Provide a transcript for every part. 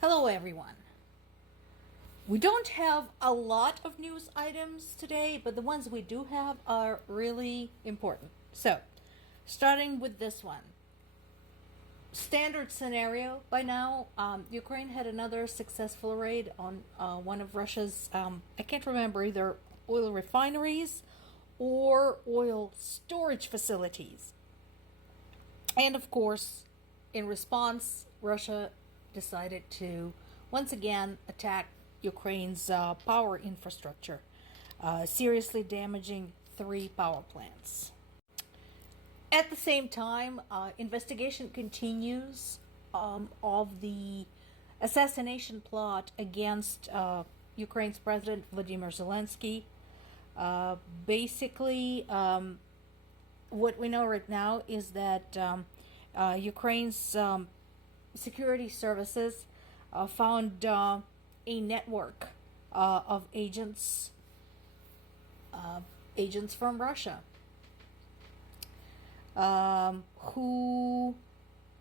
Hello, everyone. We don't have a lot of news items today, but the ones we do have are really important. So, starting with this one. Standard scenario by now. Ukraine had another successful raid on one of Russia's, I can't remember, either oil refineries or oil storage facilities. And of course, in response, Russia decided to once again attack Ukraine's power infrastructure, seriously damaging 3 power plants. At the same time, investigation continues of the assassination plot against Ukraine's President Vladimir Zelensky. Basically, what we know right now is that Ukraine's security services found a network of agents from Russia who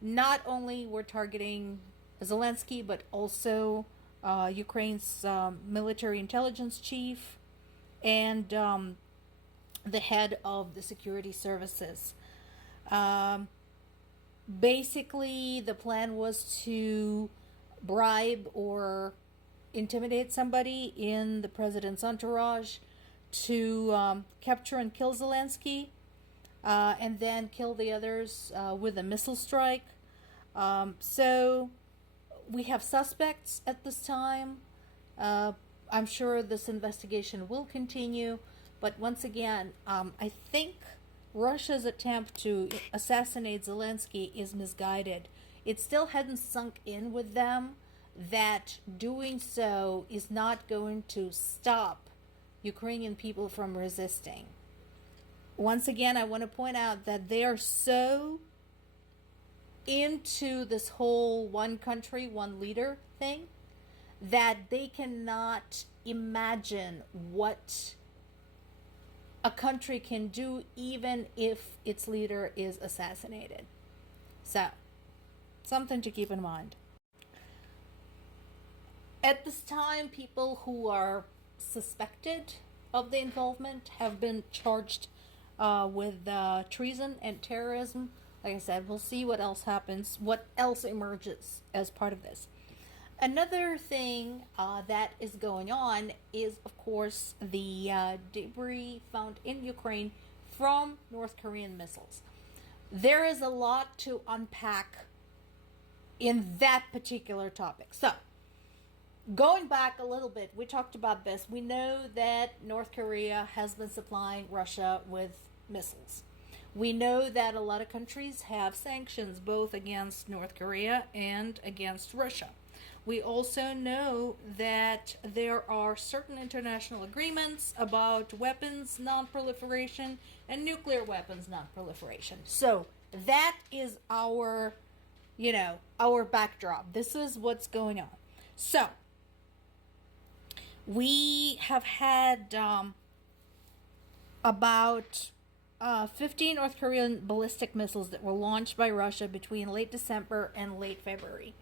not only were targeting Zelensky but also Ukraine's military intelligence chief and the head of the security services. Basically, the plan was to bribe or intimidate somebody in the president's entourage to capture and kill Zelensky, and then kill the others with a missile strike. So we have suspects at this time. I'm sure this investigation will continue, but once again, I think Russia's attempt to assassinate Zelensky is misguided. It still hadn't sunk in with them that doing so is not going to stop Ukrainian people from resisting. Once again, I want to point out that they are so into this whole one country, one leader thing that they cannot imagine what a country can do even if its leader is assassinated. So, something to keep in mind. At this time, people who are suspected of the involvement have been charged with treason and terrorism. Like I said, we'll see what else happens, what else emerges as part of this. Another thing that is going on is, of course, the debris found in Ukraine from North Korean missiles. There is a lot to unpack in that particular topic. So, going back a little bit, we talked about this. We know that North Korea has been supplying Russia with missiles. We know that a lot of countries have sanctions both against North Korea and against Russia. We also know that there are certain international agreements about weapons non-proliferation and nuclear weapons non-proliferation. So that is our backdrop. This is what's going on. So we have had about 15 North Korean ballistic missiles that were launched by Russia between late December and late February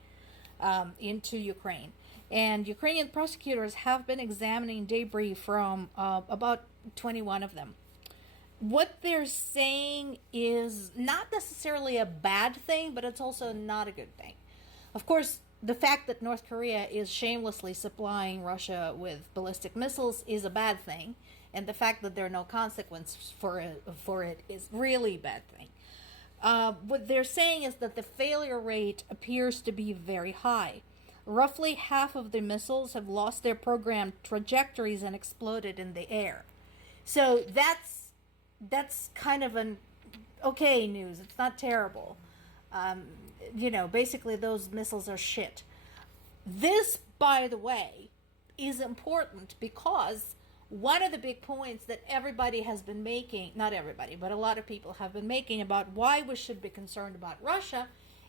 into Ukraine. And Ukrainian prosecutors have been examining debris from about 21 of them. What they're saying is not necessarily a bad thing, but it's also not a good thing. Of course, the fact that North Korea is shamelessly supplying Russia with ballistic missiles is a bad thing, and the fact that there are no consequences for it is really a bad thing. What they're saying is that the failure rate appears to be very high. Roughly half of the missiles have lost their programmed trajectories and exploded in the air. So that's kind of an okay news. It's not terrible. Basically those missiles are shit. This, by the way, is important because one of the big points that everybody has been making, not everybody, but a lot of people have been making about why we should be concerned about Russia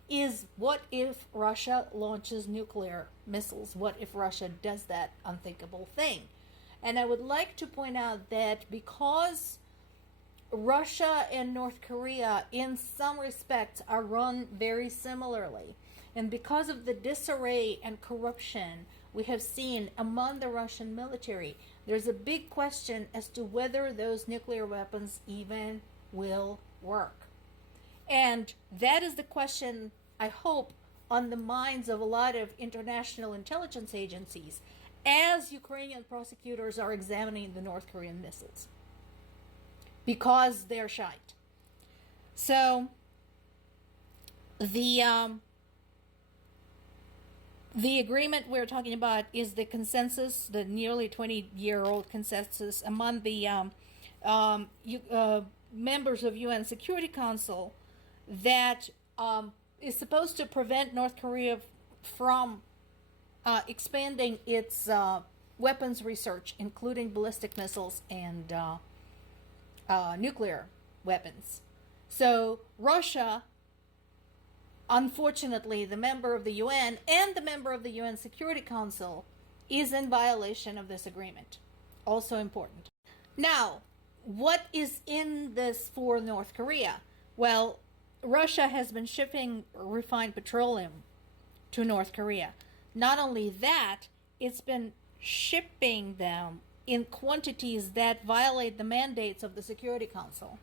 is what if Russia launches nuclear missiles? What if Russia does that unthinkable thing? And I would like to point out that because Russia and North Korea, in some respects, are run very similarly. And because of the disarray and corruption we have seen among the Russian military, there's a big question as to whether those nuclear weapons even will work. And that is the question, I hope, on the minds of a lot of international intelligence agencies as Ukrainian prosecutors are examining the North Korean missiles, because they're shite. So the agreement we're talking about is the consensus, the nearly 20-year-old consensus among the members of UN Security Council that is supposed to prevent North Korea from expanding its weapons research, including ballistic missiles and nuclear weapons. So Russia, unfortunately, the member of the UN and the member of the UN Security Council, is in violation of this agreement. Also important. Now, what is in this for North Korea? Well, Russia has been shipping refined petroleum to North Korea. Not only that, it's been shipping them in quantities that violate the mandates of the Security Council.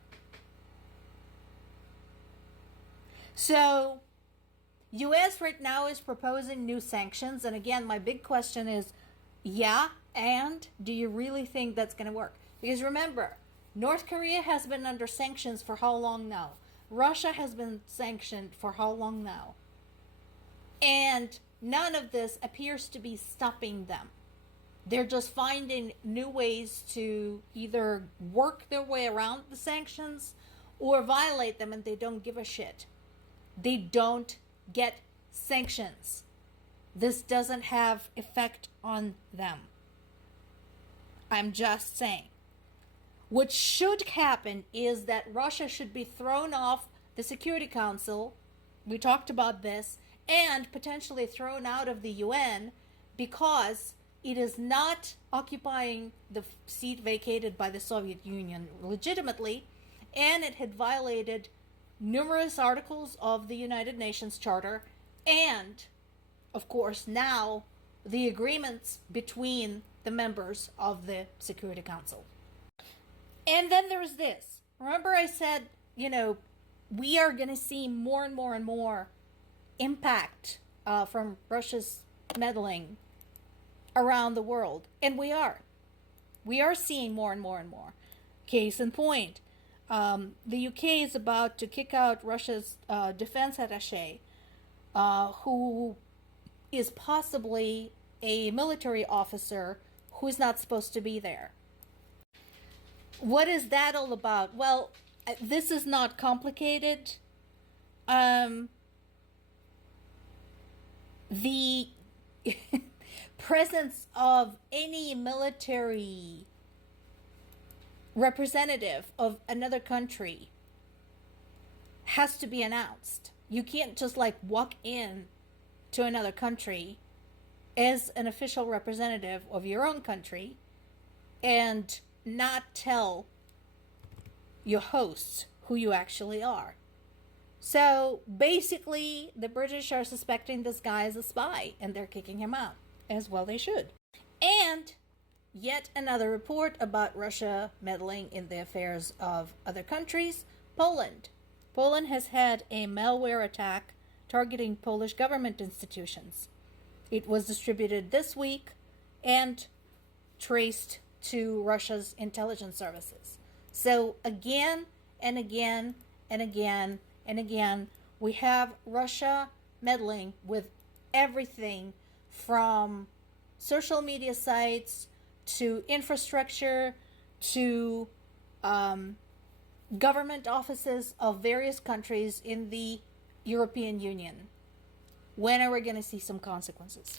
So, US right now is proposing new sanctions, and again, my big question is, and do you really think that's going to work? Because remember, North Korea has been under sanctions for how long now? Russia has been sanctioned for how long now? And none of this appears to be stopping them. They're just finding new ways to either work their way around the sanctions or violate them, and they don't give a shit. They don't get sanctions. This doesn't have effect on them. I'm just saying. What should happen is that Russia should be thrown off the Security Council. We talked about this. And potentially thrown out of the UN because it is not occupying the seat vacated by the Soviet Union legitimately, and it had violated numerous articles of the United Nations Charter, and, of course, now the agreements between the members of the Security Council. And then there's this. Remember I said, we are going to see more and more and more impact from Russia's meddling around the world. And we are. We are seeing more and more and more. Case in point, the UK is about to kick out Russia's defense attaché, who is possibly a military officer who is not supposed to be there. What is that all about? Well, this is not complicated. The presence of any military representative of another country has to be announced. You can't just walk in to another country as an official representative of your own country and not tell your hosts who you actually are. So basically, the British are suspecting this guy as a spy, and they're kicking him out, as well they should. And yet another report about Russia meddling in the affairs of other countries, Poland. Poland has had a malware attack targeting Polish government institutions. It was distributed this week and traced to Russia's intelligence services. So again and again and again and again, we have Russia meddling with everything from social media sites to infrastructure to government offices of various countries in the European Union. When are we going to see some consequences?